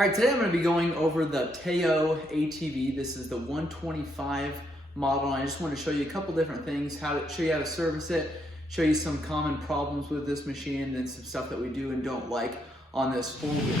All right, today I'm going to be going over the Teo ATV. This is the 125 model. And I just want to show you a couple different things, show you how to service it, show you some common problems with this machine, and some stuff that we do and don't like on this four-wheel.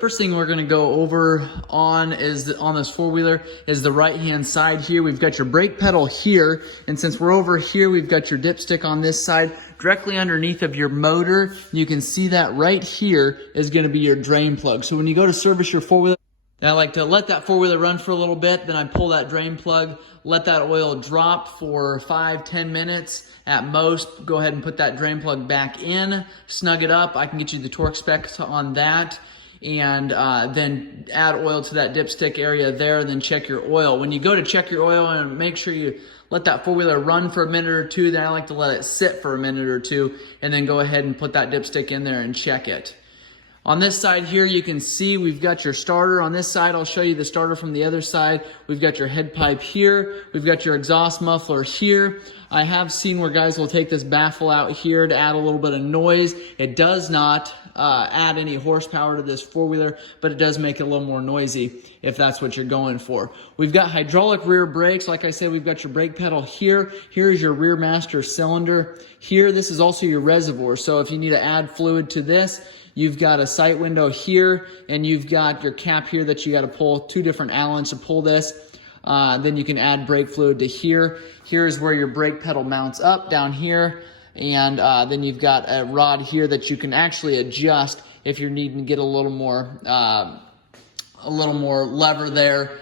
First thing we're going to go over on this four-wheeler is the right-hand side here. We've got your brake pedal here, and since we're over here, we've got your dipstick on this side. Directly underneath of your motor, you can see that right here is going to be your drain plug. So when you go to service your four-wheeler, I like to let that four-wheeler run for a little bit, then I pull that drain plug, let that oil drop for 5-10 minutes at most. Go ahead and put that drain plug back in, snug it up. I can get you the torque specs on that. And then add oil to that dipstick area there, then check your oil. When you go to check your oil, and make sure you let that four-wheeler run for a minute or two, then I like to let it sit for a minute or two, and then go ahead and put that dipstick in there and check it. On this side here, you can see we've got your starter. On this side, I'll show you the starter from the other side. We've got your head pipe here. We've got your exhaust muffler here. I have seen where guys will take this baffle out here to add a little bit of noise. It does not add any horsepower to this four-wheeler, but it does make it a little more noisy if that's what you're going for. We've got hydraulic rear brakes. Like I said, we've got your brake pedal here. Here's your rear master cylinder. Here, this is also your reservoir. So if you need to add fluid to this, you've got a sight window here, and you've got your cap here that you got to pull, two different Allens to pull this. Then you can add brake fluid to here. Here's where your brake pedal mounts up down here. And then you've got a rod here that you can actually adjust if you're needing to get a little more lever there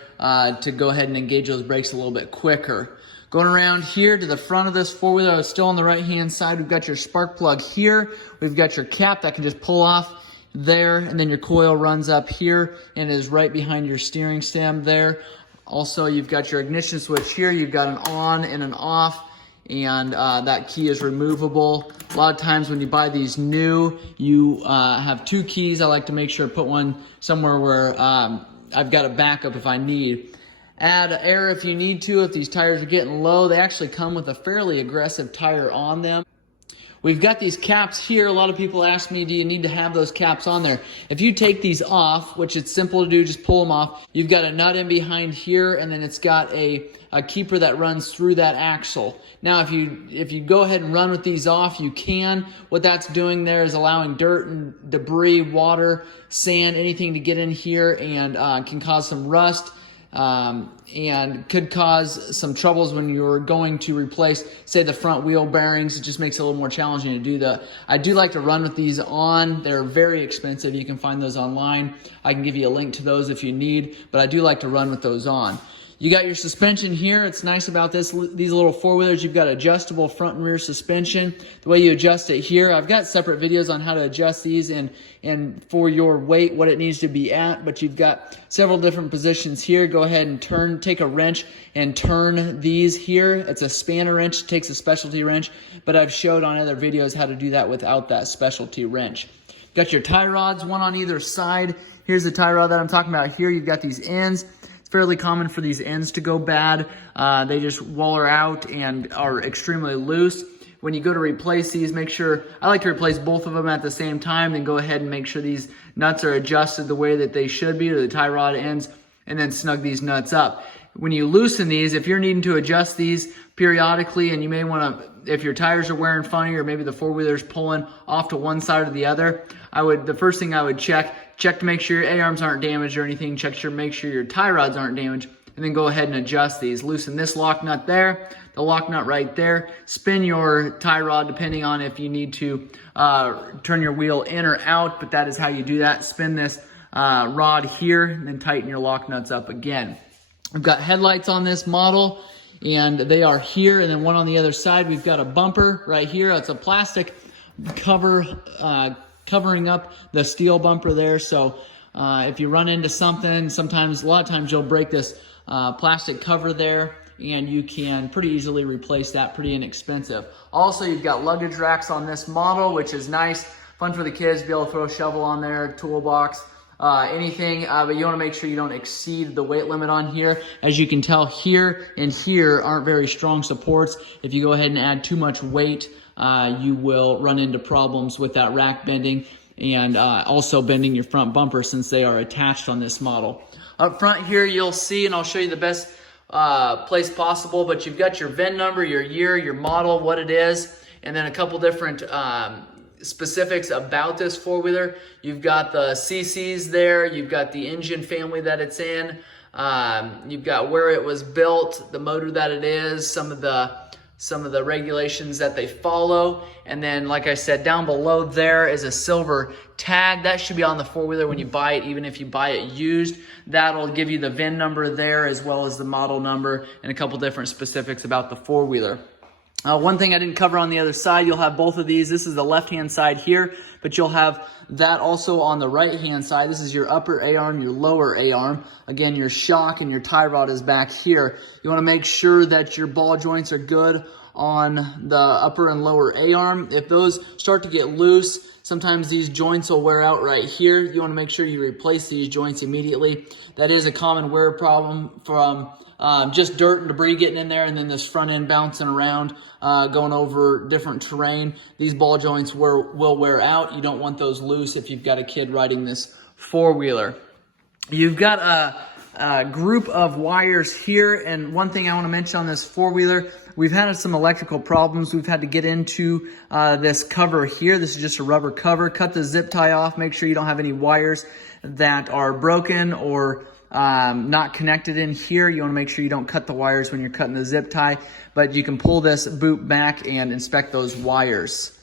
to go ahead and engage those brakes a little bit quicker. Going around here to the front of this four-wheeler, still on the right-hand side, we've got your spark plug here. We've got your cap that can just pull off there, and then your coil runs up here and is right behind your steering stem there. Also, you've got your ignition switch here. You've got an on and an off, and that key is removable. A lot of times when you buy these new, you have two keys. I like to make sure to put one somewhere where I've got a backup if I need. Add air if you need to. If these tires are getting low, they actually come with a fairly aggressive tire on them. We've got these caps here. A lot of people ask me, do you need to have those caps on there? If you take these off, which it's simple to do, just pull them off. You've got a nut in behind here, and then it's got a keeper that runs through that axle. Now, if you go ahead and run with these off, you can. What that's doing there is allowing dirt and debris, water, sand, anything to get in here, and can cause some rust. And could cause some troubles when you're going to replace, say, the front wheel bearings. It just makes it a little more challenging to do that. I do like to run with these on. They're very expensive. You can find those online. I can give you a link to those if you need, but I do like to run with those on. You got your suspension here. It's nice about these little four-wheelers. You've got adjustable front and rear suspension. The way you adjust it here, I've got separate videos on how to adjust these and for your weight, what it needs to be at, but you've got several different positions here. Go ahead and take a wrench and turn these here. It's a spanner wrench. It takes a specialty wrench, but I've showed on other videos how to do that without that specialty wrench. Got your tie rods, one on either side. Here's the tie rod that I'm talking about here. You've got these ends. Fairly common for these ends to go bad. They just waller out and are extremely loose. When you go to replace these, make sure, I like to replace both of them at the same time, then go ahead and make sure these nuts are adjusted the way that they should be to the tie rod ends, and then snug these nuts up. When you loosen these, if you're needing to adjust these periodically, and you may want to, if your tires are wearing funny or maybe the four-wheeler's pulling off to one side or the other, the first thing I would check to make sure your A-arms aren't damaged or anything, make sure your tie rods aren't damaged, and then go ahead and adjust these. Loosen this lock nut there, the lock nut right there. Spin your tie rod depending on if you need to turn your wheel in or out, but that is how you do that. Spin this rod here, and then tighten your lock nuts up again. We've got headlights on this model, and they are here, and then one on the other side. We've got a bumper right here. It's a plastic cover covering up the steel bumper there. So if you run into something, a lot of times you'll break this plastic cover there, and you can pretty easily replace that, pretty inexpensive. Also, you've got luggage racks on this model, which is nice, fun for the kids to be able to throw a shovel on there, toolbox, anything, but you want to make sure you don't exceed the weight limit on here. As you can tell, here and here aren't very strong supports. If you go ahead and add too much weight you will run into problems with that rack bending and also bending your front bumper since they are attached on this model. Up front here you'll see, and I'll show you the best place possible, but you've got your VIN number, your year, your model, what it is, and then a couple different specifics about this four-wheeler. You've got the CCs there, you've got the engine family that it's in, you've got where it was built, the motor that it is, some of the regulations that they follow, and then like I said, down below there is a silver tag that should be on the four-wheeler when you buy it, even if you buy it used. That'll give you the VIN number there as well as the model number and a couple different specifics about the four-wheeler. One thing I didn't cover on the other side, you'll have both of these. This is the left-hand side here, but you'll have that also on the right-hand side. This is your upper A-arm, your lower A-arm. Again, your shock and your tie rod is back here. You want to make sure that your ball joints are good on the upper and lower A-arm. If those start to get loose, sometimes these joints will wear out right here. You want to make sure you replace these joints immediately. That is a common wear problem from just dirt and debris getting in there, and then this front end bouncing around, going over different terrain. These ball joints will wear out. You don't want those loose if you've got a kid riding this four-wheeler. You've got a group of wires here, and one thing I want to mention on this four-wheeler, we've had some electrical problems. We've had to get into this cover here. This is just a rubber cover. Cut the zip tie off. Make sure you don't have any wires that are broken or not connected in here. You want to make sure you don't cut the wires when you're cutting the zip tie, but you can pull this boot back and inspect those wires.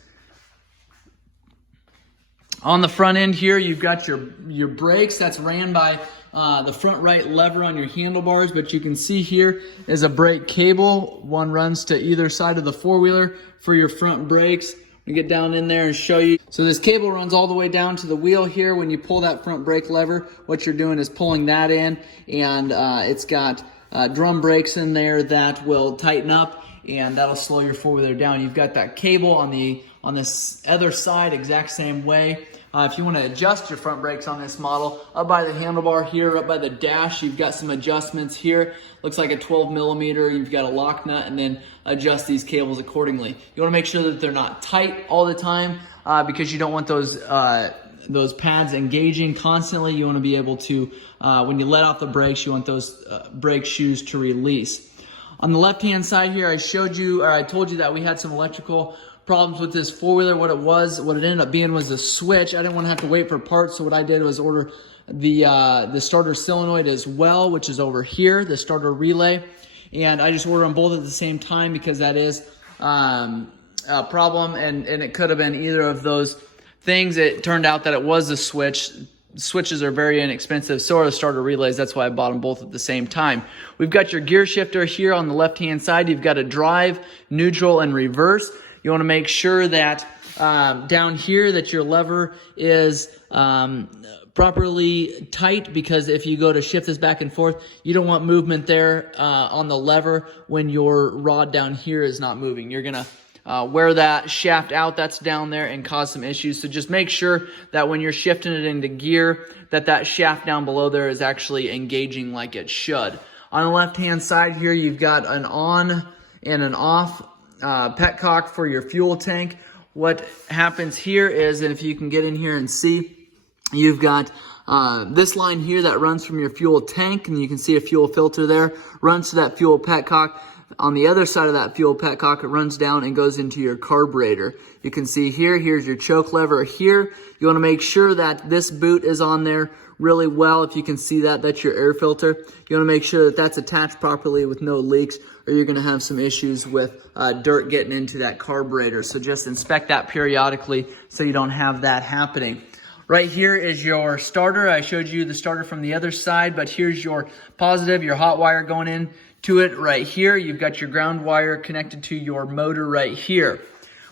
On the front end here, you've got your brakes. That's ran by the front right lever on your handlebars, but you can see here is a brake cable. One runs to either side of the four-wheeler for your front brakes. We get down in there and show you. So this cable runs all the way down to the wheel here. When you pull that front brake lever, what you're doing is pulling that in, and it's got drum brakes in there that will tighten up, and that'll slow your four-wheeler down. You've got that cable on this other side, exact same way. If you want to adjust your front brakes on this model, up by the handlebar here, up by the dash, you've got some adjustments here. Looks like a 12 millimeter. You've got a lock nut, and then adjust these cables accordingly. You want to make sure that they're not tight all the time because you don't want those pads engaging constantly. You want to be able to, when you let off the brakes, you want those brake shoes to release. On the left-hand side here, I told you that we had some electrical problems with this four-wheeler. What it ended up being was the switch. I didn't want to have to wait for parts, so what I did was order the starter solenoid as well, which is over here, the starter relay. And I just ordered them both at the same time because that is a problem, and it could have been either of those things. It turned out that it was the switch. Switches are very inexpensive, so are the starter relays. That's why I bought them both at the same time. We've got your gear shifter here on the left-hand side. You've got a drive, neutral, and reverse. You want to make sure that down here that your lever is properly tight, because if you go to shift this back and forth, you don't want movement there on the lever when your rod down here is not moving. You're going to wear that shaft out that's down there and cause some issues. So just make sure that when you're shifting it into gear, that shaft down below there is actually engaging like it should. On the left-hand side here, you've got an on and an off petcock for your fuel tank. What happens here is, and if you can get in here and see, you've got this line here that runs from your fuel tank, and you can see a fuel filter there, runs to that fuel petcock. On the other side of that fuel petcock, it runs down and goes into your carburetor. You can see here's your choke lever here. You want to make sure that this boot is on there really well. If you can see that, that's your air filter. You want to make sure that that's attached properly with no leaks, or you're going to have some issues with dirt getting into that carburetor. So just inspect that periodically so you don't have that happening. Right here is your starter. I showed you the starter from the other side, but here's your positive, your hot wire going in to it right here. You've got your ground wire connected to your motor right here.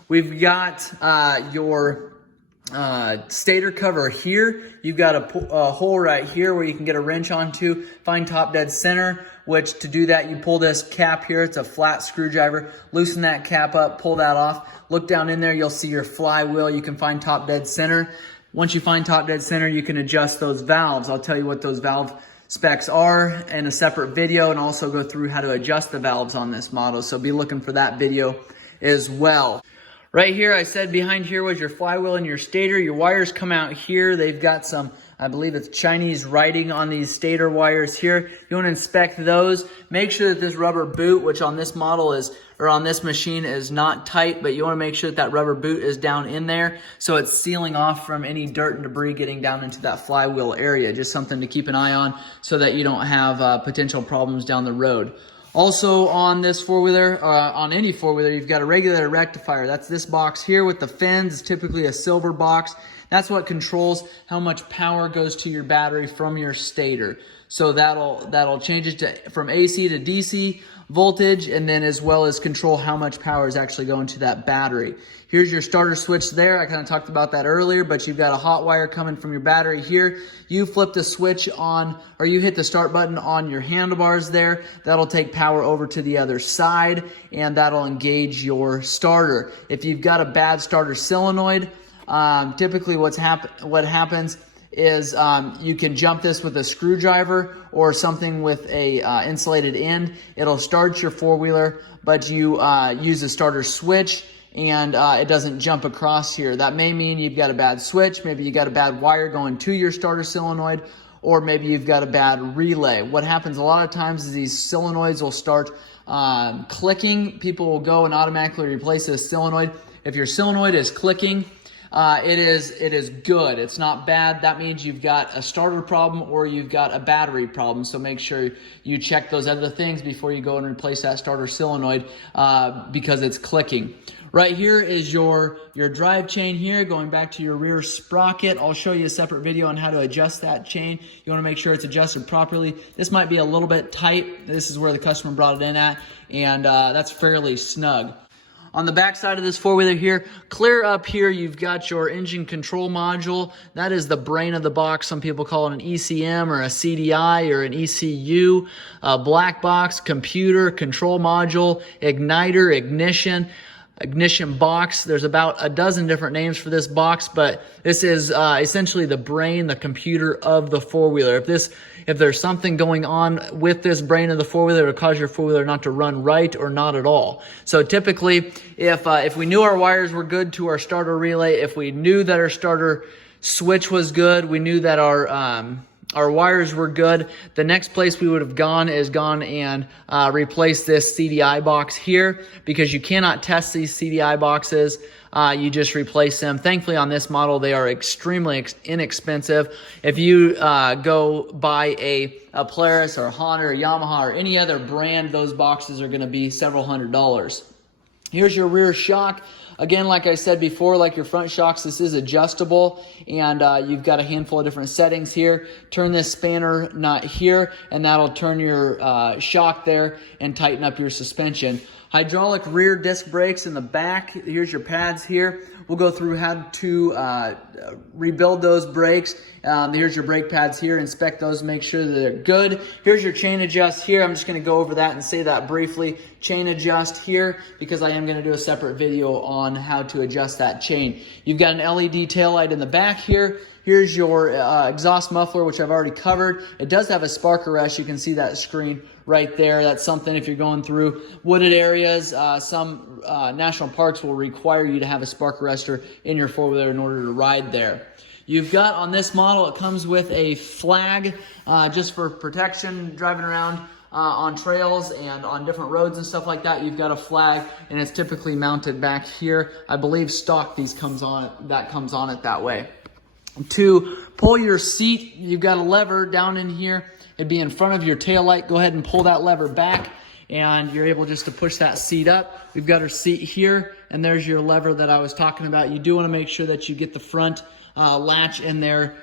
We've got your stator cover here. You've got a hole right here where you can get a wrench onto, find top dead center, which to do that you pull this cap here. It's a flat screwdriver. Loosen that cap up, pull that off. Look down in there, you'll see your flywheel. You can find top dead center. Once you find top dead center, you can adjust those valves. I'll tell you what those valve specs are in a separate video, and also go through how to adjust the valves on this model. So be looking for that video as well. Right here, I said behind here was your flywheel and your stator. Your wires come out here. They've got some, I believe it's Chinese writing on these stator wires here. You want to inspect those. Make sure that this rubber boot, which on this model is, or on this machine is not tight, but you want to make sure that that rubber boot is down in there so it's sealing off from any dirt and debris getting down into that flywheel area. Just something to keep an eye on so that you don't have potential problems down the road. Also on this four-wheeler, on any four-wheeler, you've got a regulator rectifier. That's this box here with the fins. It's typically a silver box. That's what controls how much power goes to your battery from your stator. So that'll change it from AC to DC voltage, and then as well as control how much power is actually going to that battery. Here's your starter switch there. I kind of talked about that earlier, but you've got a hot wire coming from your battery here. You flip the switch on, or you hit the start button on your handlebars there. That'll take power over to the other side, and that'll engage your starter. If you've got a bad starter solenoid, typically what happens is you can jump this with a screwdriver or something with a insulated end. It'll start your four-wheeler, but you use a starter switch and it doesn't jump across here. That may mean you've got a bad switch, maybe you got a bad wire going to your starter solenoid, or maybe you've got a bad relay. What happens a lot of times is these solenoids will start clicking. People will go and automatically replace this solenoid. If your solenoid is clicking, it is good. It's not bad. That means you've got a starter problem or you've got a battery problem. So make sure you check those other things before you go and replace that starter solenoid because it's clicking. Right here is your drive chain here, going back to your rear sprocket. I'll show you a separate video on how to adjust that chain. You want to make sure it's adjusted properly. This might be a little bit tight. This is where the customer brought it in at, and that's fairly snug. On the back side of this four-wheeler here, clear up here, you've got your engine control module. That is the brain of the box. Some people call it an ECM or a CDI or an ECU. Black box, computer, control module, igniter, ignition box. There's about a dozen different names for this box, but this is essentially the brain, the computer of the four-wheeler. If there's something going on with this brain of the four-wheeler, it'll cause your four-wheeler not to run right or not at all. So typically, if we knew our wires were good to our starter relay, if we knew that our starter switch was good, we knew that our wires were good, the next place we would have gone and replaced this CDI box here, because you cannot test these CDI boxes. You just replace them. Thankfully on this model, they are extremely inexpensive. If you go buy a Polaris or a Honda or Yamaha or any other brand, those boxes are gonna be several $100s. Here's your rear shock. Again, like I said before, like your front shocks, this is adjustable, and you've got a handful of different settings here. Turn this spanner nut here, and that'll turn your shock there and tighten up your suspension. Hydraulic rear disc brakes in the back. Here's your pads here. We'll go through how to rebuild those brakes. Here's your brake pads here. Inspect those, make sure that they're good. Here's your chain adjust here. I'm just going to go over that and say that briefly. Chain adjust here, because I am going to do a separate video on how to adjust that chain. You've got an LED taillight in the back here. Here's your exhaust muffler, which I've already covered. It does have a spark arrest. You can see that screen right there. That's something if you're going through wooded areas. Some national parks will require you to have a spark arrestor in your four-wheeler in order to ride there. You've got on this model, it comes with a flag just for protection, driving around on trails and on different roads and stuff like that. You've got a flag, and it's typically mounted back here. I believe stock comes on it that way. To pull your seat, you've got a lever down in here. It'd be in front of your tail light. Go ahead and pull that lever back, and you're able just to push that seat up. We've got our seat here, and there's your lever that I was talking about. You do want to make sure that you get the front latch in there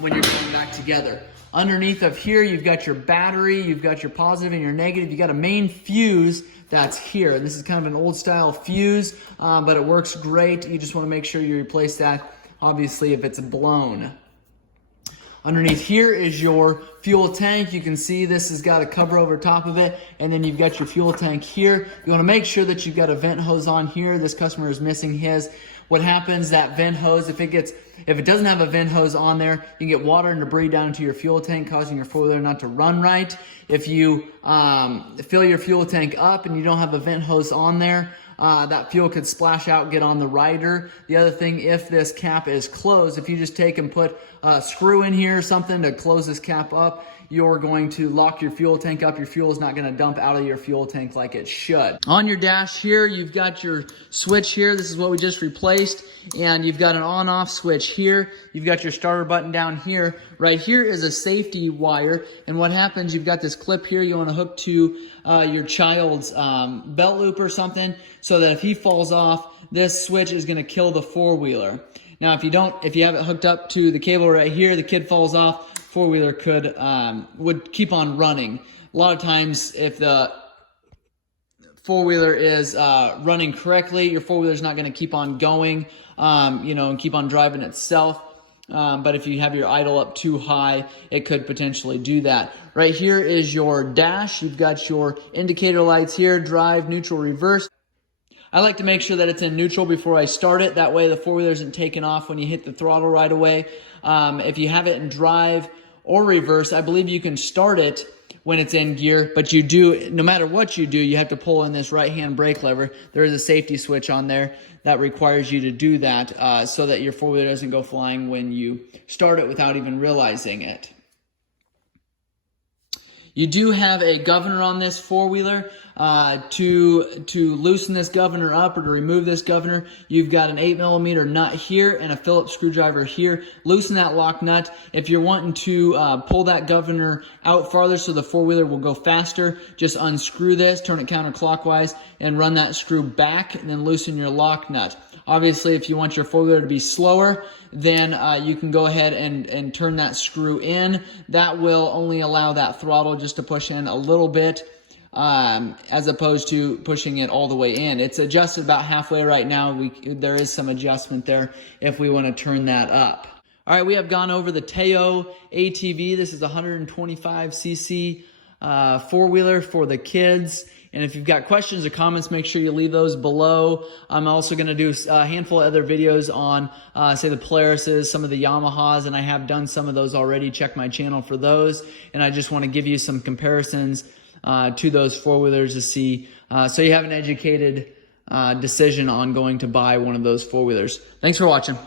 when you're going back together. Underneath of here, you've got your battery, you've got your positive and your negative. You've got a main fuse that's here. And this is kind of an old style fuse, but it works great. You just want to make sure you replace that, obviously, if it's blown. Underneath here is your fuel tank. You can see this has got a cover over top of it, and then you've got your fuel tank here. You want to make sure that you've got a vent hose on here. This customer is missing his. What happens, that vent hose, if it doesn't have a vent hose on there, you can get water and debris down into your fuel tank, causing your four-wheeler not to run right. If you fill your fuel tank up and you don't have a vent hose on there, that fuel could splash out, get on the rider. The other thing, if this cap is closed, if you just take and put a screw in here or something to close this cap up, you're going to lock your fuel tank up. Your fuel is not going to dump out of your fuel tank like it should. On your dash here, you've got your switch here. This is what we just replaced. And you've got an on-off switch here. You've got your starter button down here. Right here is a safety wire. And what happens, you've got this clip here you want to hook to your child's belt loop or something, so that if he falls off, this switch is going to kill the four-wheeler. Now, if you have it hooked up to the cable right here, the kid falls off, four-wheeler would keep on running. A lot of times, if the four-wheeler is running correctly, your four-wheeler is not going to keep on going, and keep on driving itself. But if you have your idle up too high, it could potentially do that. Right here is your dash. You've got your indicator lights here, drive, neutral, reverse. I like to make sure that it's in neutral before I start it. That way the four-wheeler isn't taken off when you hit the throttle right away. If you have it in drive or reverse, I believe you can start it when it's in gear, but you do, no matter what you do, you have to pull in this right-hand brake lever. There is a safety switch on there that requires you to do that so that your four-wheeler doesn't go flying when you start it without even realizing it. You do have a governor on this four-wheeler. To loosen this governor up or to remove this governor, you've got an 8mm nut here and a Phillips screwdriver here. Loosen that lock nut. If you're wanting to pull that governor out farther so the four-wheeler will go faster, just unscrew this, turn it counterclockwise, and run that screw back, and then loosen your lock nut. Obviously, if you want your four-wheeler to be slower, then you can go ahead and turn that screw in. That will only allow that throttle just to push in a little bit, as opposed to pushing it all the way in. It's adjusted about halfway right now. There is some adjustment there if we want to turn that up. All right, we have gone over the Teo ATV. This is a 125cc four-wheeler for the kids. And if you've got questions or comments, make sure you leave those below. I'm also going to do a handful of other videos on, say, the Polarises, some of the Yamahas, and I have done some of those already. Check my channel for those. And I just want to give you some comparisons to those four-wheelers to see, so you have an educated decision on going to buy one of those four-wheelers. Thanks for watching.